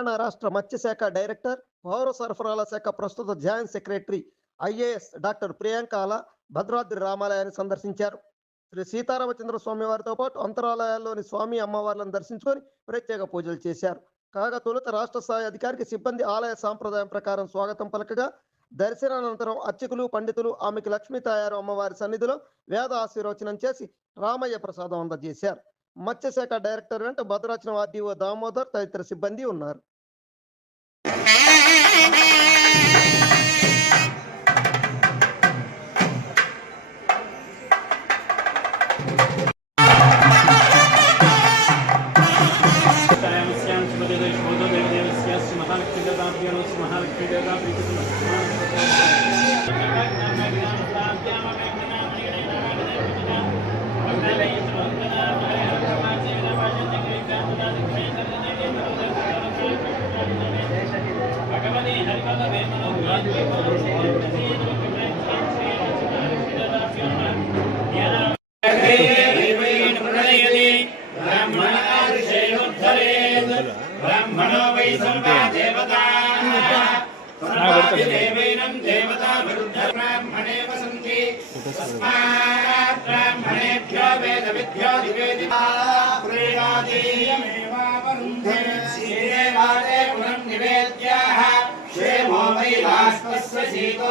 తెలంగాణ రాష్ట్ర మత్స్యశాఖ డైరెక్టర్ పౌర సరఫరాల శాఖ ప్రస్తుత joint secretary IAS doctor Priyanka Ala Bhadradri రామాలయాన్ని సందర్శించారు. శ్రీ సీతారామచంద్ర స్వామి వారితో పాటు అంతరాలయాల్లోని స్వామి అమ్మవార్లను దర్శించుకొని ప్రత్యేక పూజలు చేశారు. కాగా తొలుత రాష్ట్ర స్థాయి అధికారికి సిబ్బంది ఆలయ సాంప్రదాయం ప్రకారం స్వాగతం పలకగా దర్శనానంతరం అర్చకులు పండితులు ఆమెకి లక్ష్మీ తాయారు అమ్మవారి సన్నిధిలో వేద ఆశీర్వచనం చేసి రామయ్య ప్రసాదం అందజేశారు. మత్స్యశాఖ డైరెక్టర్ వెంట భద్రాచలం ఆర్డీఓ దామోదర్ తదితర సిబ్బంది ఉన్నారు. Piyanosu, her köylerden bir kızım. బ్రహ్మణో వై సర్వా దేవతా దేవతా విరుద్ధ బ్రాహ్మణే వసంతి తస్మాత్ బ్రాహ్మణేభ్యో వేద విద్యో శ్రీదేవాదే పురం నివేద్యాః. క్షేమో వై రాష్ట్రస్య సీతో